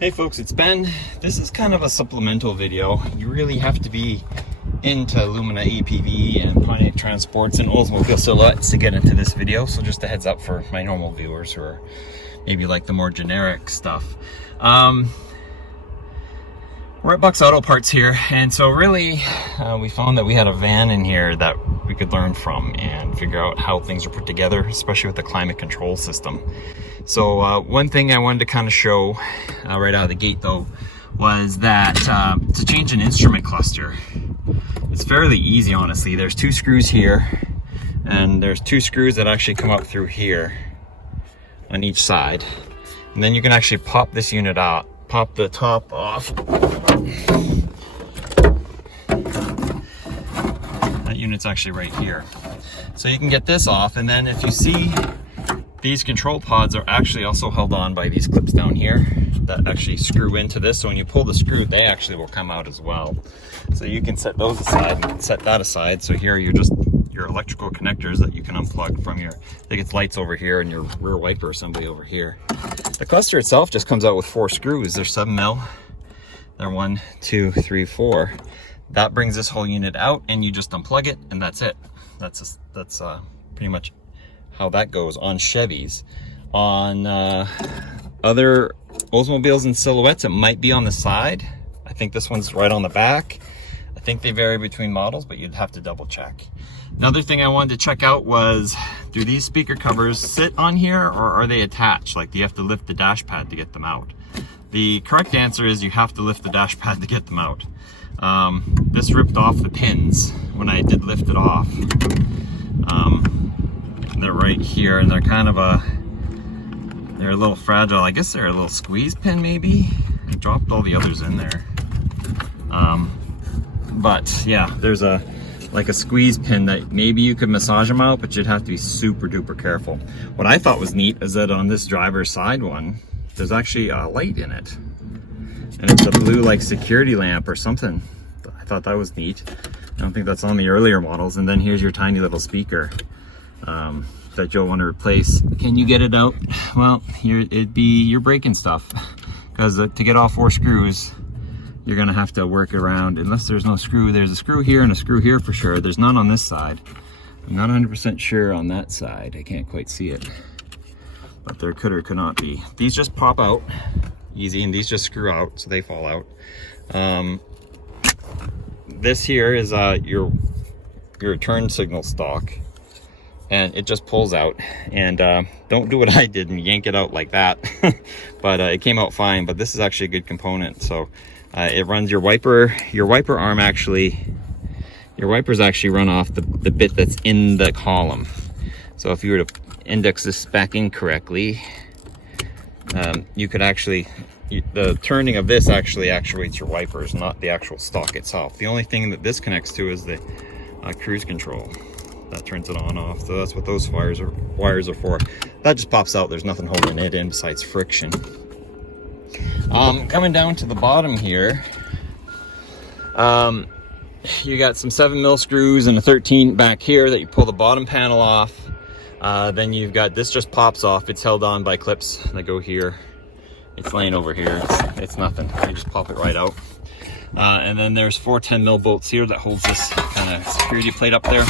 Hey folks, it's Ben. This is kind of a supplemental video. You really have to be into Lumina APV and Pontiac transports and Oldsmobile silhouettes to get into this video. So just a heads up for my normal viewers who are maybe like the more generic stuff. We're at Buck's Auto Parts here, and so really we found that we had a van in here that we could learn from and figure out how things are put together, especially with the climate control system. So one thing I wanted to kind of show right out of the gate though was that to change an instrument cluster, it's fairly easy honestly. There's two screws here, and there's two screws that actually come up through here on each side, and then you can actually pop this unit out, pop the top off. That unit's actually right here, so you can get this off, and then if you see, these control pods are actually also held on by these clips down here that actually screw into this, so when you pull the screw they actually will come out as well. So you can set those aside and set that aside. So here you're just your electrical connectors that you can unplug from your, I think it's lights over here and your rear wiper assembly over here. The cluster itself just comes out with 4 screws. They're 7mm. They're 1, 2, 3, 4. That brings this whole unit out, and you just unplug it, and that's it. That's pretty much how that goes on Chevys. On other Oldsmobiles and silhouettes, it might be on the side. I think this one's right on the back. I think they vary between models, but you'd have to double check. Another thing I wanted to check out was, do these speaker covers sit on here or are they attached? Like, do you have to lift the dash pad to get them out? The correct answer is you have to lift the dash pad to get them out. This ripped off the pins when I did lift it off. They're right here, and they're kind of they're a little fragile. I guess they're a little squeeze pin maybe. I dropped all the others in there. But yeah, there's like a squeeze pin that maybe you could massage them out, but you'd have to be super duper careful. What I thought was neat is that on this driver's side one, there's actually a light in it, and it's a blue like security lamp or something. I thought that was neat. I don't think that's on the earlier models. And then here's your tiny little speaker that you'll want to replace. Can you get it out? Well, you're breaking stuff, because to get all 4 screws, you're gonna have to work around, unless there's no screw. There's a screw here and a screw here for sure. There's none on this side. I'm not 100% sure on that side. I can't quite see it, but there could or could not be. These just pop out easy, and these just screw out, so they fall out. This here is your turn signal stock, and it just pulls out. And don't do what I did and yank it out like that. But it came out fine. But this is actually a good component. So it runs your wiper arm. Actually, your wipers actually run off the bit that's in the column. So if you were to index this back incorrectly, you could actually, the turning of this actually actuates your wipers, not the actual stock itself. The only thing that this connects to is the cruise control. That turns it on off. So that's what those wires are for. That just pops out. There's nothing holding it in besides friction. Coming down to the bottom here, you got some 7mm screws and a 13 back here that you pull the bottom panel off. Then you've got, this just pops off. It's held on by clips that go here. It's laying over here. It's nothing. You just pop it right out. And then there's 4 10mm bolts here that holds this kind of security plate up there.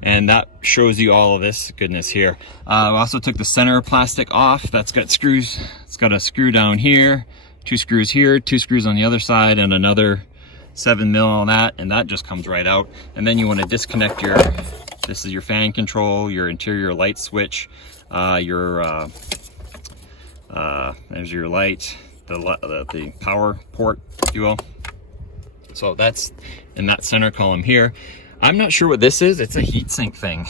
And that shows you all of this goodness here. We also took the center plastic off. That's got screws. It's got a screw down here, 2 screws here, 2 screws on the other side, and another 7mm on that, and that just comes right out. And then you want to disconnect this is your fan control, your interior light switch, there's your light, the power port, if you will. So that's in that center column here. I'm not sure what this is. It's a heat sink thing.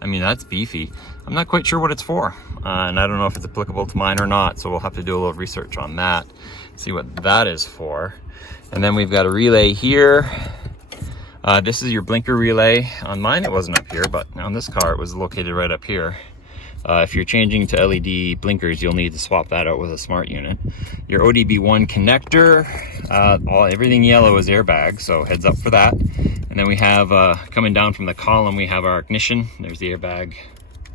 I mean, that's beefy. I'm not quite sure what it's for. And I don't know if it's applicable to mine or not. So we'll have to do a little research on that, see what that is for. And then we've got a relay here. This is your blinker relay. On mine, it wasn't up here, but on this car, it was located right up here. If you're changing to LED blinkers, you'll need to swap that out with a smart unit. Your ODB1 connector, everything yellow is airbag, so heads up for that. And then we have, coming down from the column, we have our ignition. There's the airbag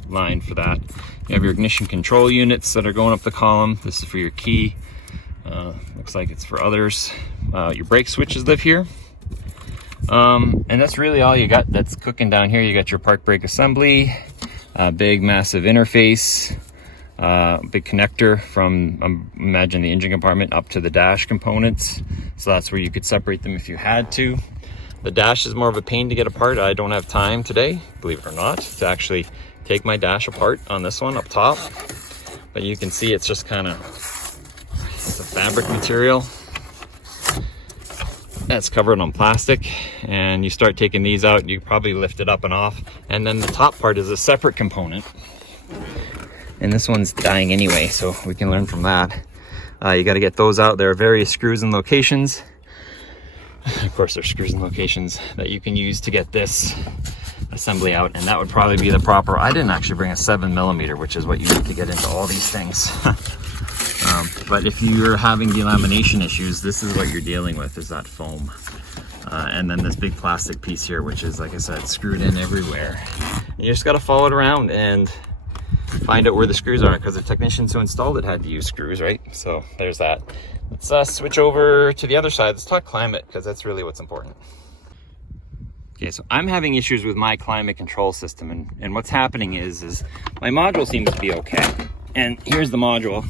line for that. You have your ignition control units that are going up the column. This is for your key Looks like it's for others. Your brake switches live here. And that's really all you got that's cooking down here. You got your park brake assembly, big massive interface, big connector from, imagine the engine compartment up to the dash components. So that's where you could separate them if you had to. The dash is more of a pain to get apart. I don't have time today, believe it or not, to actually take my dash apart on this one up top. But you can see it's just kind of, it's a fabric material that's covered on plastic, and you start taking these out, you probably lift it up and off, and then the top part is a separate component, and this one's dying anyway, so we can learn from that. You got to get those out. There are various screws and locations. Of course, there's screws and locations that you can use to get this assembly out, and that would probably be the proper, I didn't actually bring a 7mm, which is what you need to get into all these things. But if you're having delamination issues, this is what you're dealing with, is that foam. And then this big plastic piece here, which is, like I said, screwed in everywhere. And you just got to follow it around and find out where the screws are, because the technicians who installed it had to use screws, right? So there's that. Let's switch over to the other side. Let's talk climate, because that's really what's important. Okay, so I'm having issues with my climate control system, and what's happening is my module seems to be okay. And here's the module.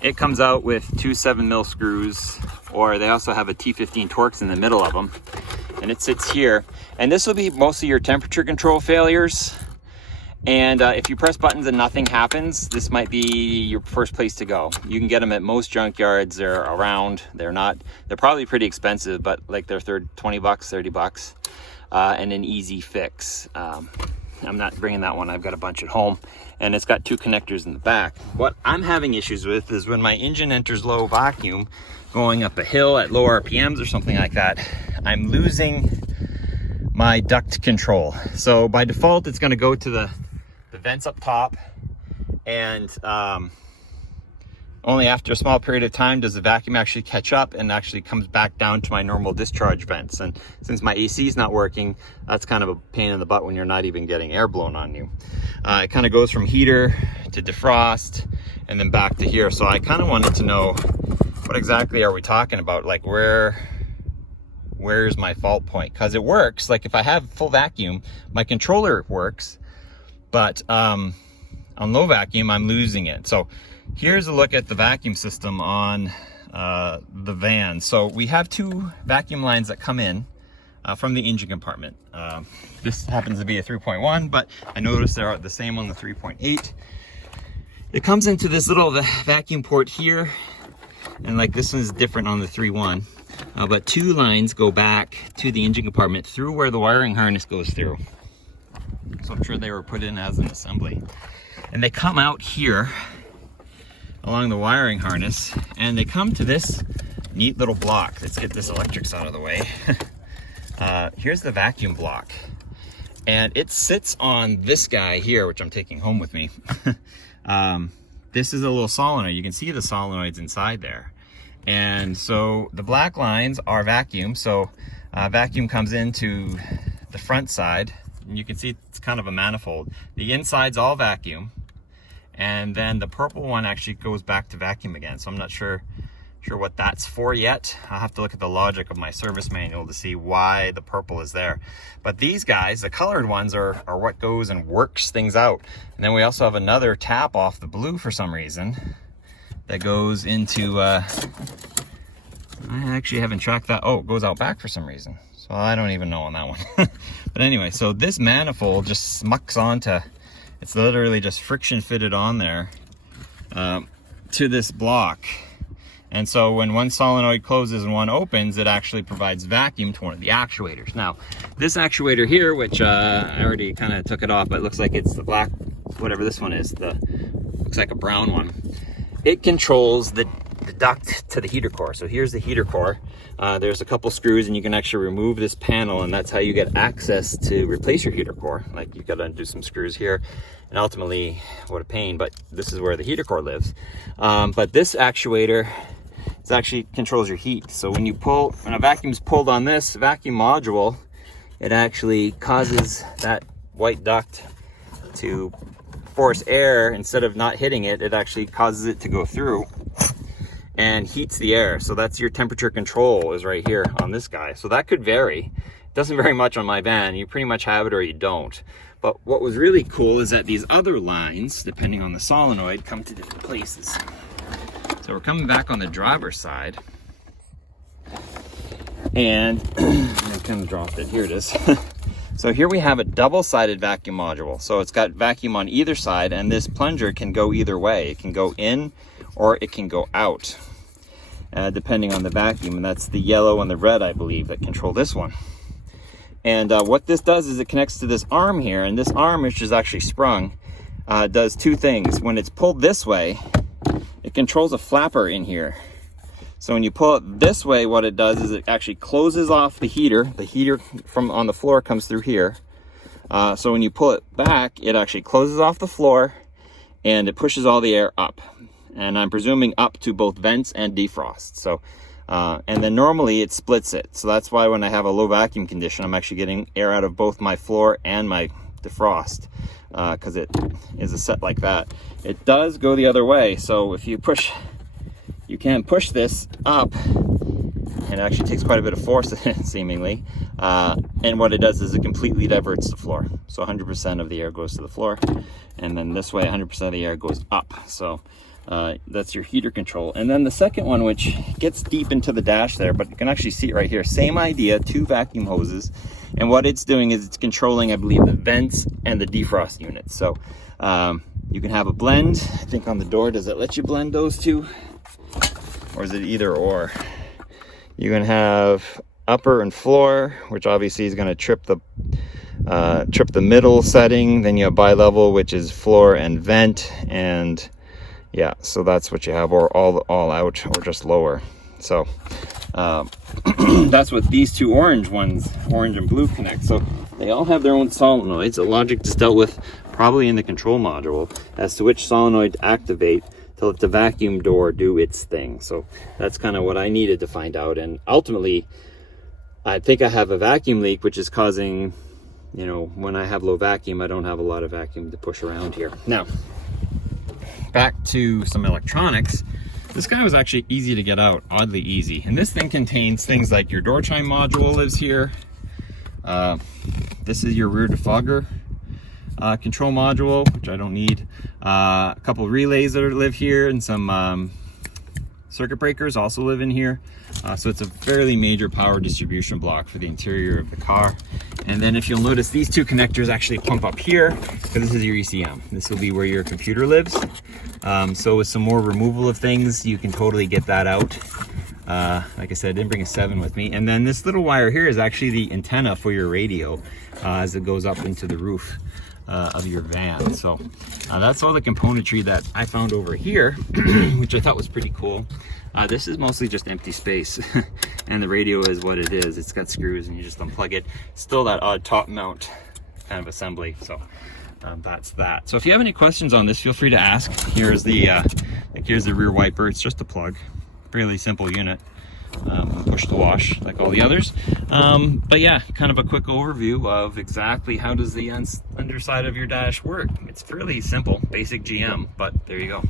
It comes out with two 7mm screws, or they also have a T15 Torx in the middle of them, and it sits here. And this will be mostly your temperature control failures. And if you press buttons and nothing happens, this might be your first place to go. You can get them at most junkyards. They're around. They're probably pretty expensive, but like they're 20 bucks, 30 bucks, and an easy fix. I'm not bringing that one. I've got a bunch at home, and it's got two connectors in the back. What I'm having issues with is when my engine enters low vacuum, going up a hill at low RPMs or something like that, I'm losing my duct control. So by default, it's going to go to the vents up top, and only after a small period of time does the vacuum actually catch up and actually comes back down to my normal discharge vents. And since my AC is not working, that's kind of a pain in the butt when you're not even getting air blown on you. It kind of goes from heater to defrost and then back to here. So I kind of wanted to know, what exactly are we talking about? Like where's my fault point? Because it works. Like if I have full vacuum, my controller works, but on low vacuum, I'm losing it. So here's a look at the vacuum system on the van. So we have two vacuum lines that come in from the engine compartment. This happens to be a 3.1, but I noticed they're the same on the 3.8. It comes into this little vacuum port here, and like this one's different on the 3.1. But two lines go back to the engine compartment through where the wiring harness goes through. So I'm sure they were put in as an assembly. And they come out here along the wiring harness, and they come to this neat little block. Let's get this electrics out of the way. Here's the vacuum block, and it sits on this guy here, which I'm taking home with me. This is a little solenoid. You can see the solenoids inside there. And so the black lines are vacuum. So vacuum comes into the front side, and you can see it's kind of a manifold. The inside's all vacuum, and then the purple one actually goes back to vacuum again. So I'm not sure what that's for yet. I'll have to look at the logic of my service manual to see why the purple is there. But these guys, the colored ones, are what goes and works things out. And then we also have another tap off the blue for some reason that goes into, I actually haven't tracked that. Oh, it goes out back for some reason. So I don't even know on that one. But anyway, so this manifold just smucks onto, it's literally just friction fitted on there to this block. And so when one solenoid closes and one opens, it actually provides vacuum to one of the actuators. Now, this actuator here, which I already kind of took it off, but it looks like it's the black, whatever this one is, looks like a brown one. It controls the duct to the heater core. So here's the heater core. There's a couple screws, and you can actually remove this panel, and that's how you get access to replace your heater core. Like, you got to undo some screws here, and ultimately, what a pain, but this is where the heater core lives. But this actuator actually controls your heat. So when a vacuum's pulled on this vacuum module, it actually causes that white duct to force air. Instead of not hitting it, it actually causes it to go through. and heats the air. So that's your temperature control is right here on this guy. So that could vary. It doesn't vary much on my van. You pretty much have it or you don't. But what was really cool is that these other lines, depending on the solenoid, come to different places. So we're coming back on the driver's side. And I kind of dropped it. Here it is. So here we have a double-sided vacuum module. So it's got vacuum on either side, and this plunger can go either way. It can go in or it can go out, depending on the vacuum. And that's the yellow and the red, I believe, that control this one. And what this does is it connects to this arm here, and this arm, which is actually sprung, does two things. When it's pulled this way, it controls a flapper in here. So when you pull it this way, what it does is it actually closes off the heater. The heater from on the floor comes through here. So when you pull it back, it actually closes off the floor and it pushes all the air up. And I'm presuming up to both vents and defrost. So, and then normally it splits it. So that's why when I have a low vacuum condition, I'm actually getting air out of both my floor and my defrost, because it is a set like that. It does go the other way. So if you push, you can push this up, and it actually takes quite a bit of force seemingly. And what it does is it completely diverts the floor. So 100% of the air goes to the floor, and then this way 100% of the air goes up. So that's your heater control. And then the second one, which gets deep into the dash there, but you can actually see it right here. Same idea, two vacuum hoses. And what it's doing is it's controlling, I believe, the vents and the defrost units. So you can have a blend. I think on the door, does it let you blend those two? Or is it either or? You can have upper and floor, which obviously is going to trip the middle setting. Then you have bi-level, which is floor and vent, and yeah, so that's what you have, or all out, or just lower. So that's what these two orange ones, orange and blue, connect. So they all have their own solenoids. The logic is dealt with probably in the control module as to which solenoid to activate to let the vacuum door do its thing. So that's kind of what I needed to find out. And ultimately, I think I have a vacuum leak, which is causing, you know, when I have low vacuum, I don't have a lot of vacuum to push around here. Now, back to some electronics. This guy was actually easy to get out, oddly easy. And this thing contains things like your door chime module lives here. This is your rear defogger control module, which I don't need. A couple of relays that live here, and some circuit breakers also live in here. So it's a fairly major power distribution block for the interior of the car. And then if you'll notice, these two connectors actually pump up here, because this is your ECM. This will be where your computer lives. So with some more removal of things, you can totally get that out. Like I said, I didn't bring a 7 with me. And then this little wire here is actually the antenna for your radio as it goes up into the roof of your van. So that's all the componentry that I found over here, which I thought was pretty cool. This is mostly just empty space, and the radio is what it is. It's got screws and you just unplug it. Still that odd top mount kind of assembly. So that's that. So if you have any questions on this, feel free to ask. Here's the here's the rear wiper. It's just a plug, fairly simple unit. Push to wash like all the others. But yeah, kind of a quick overview of exactly how does the underside of your dash work. It's fairly simple, basic GM, but there you go.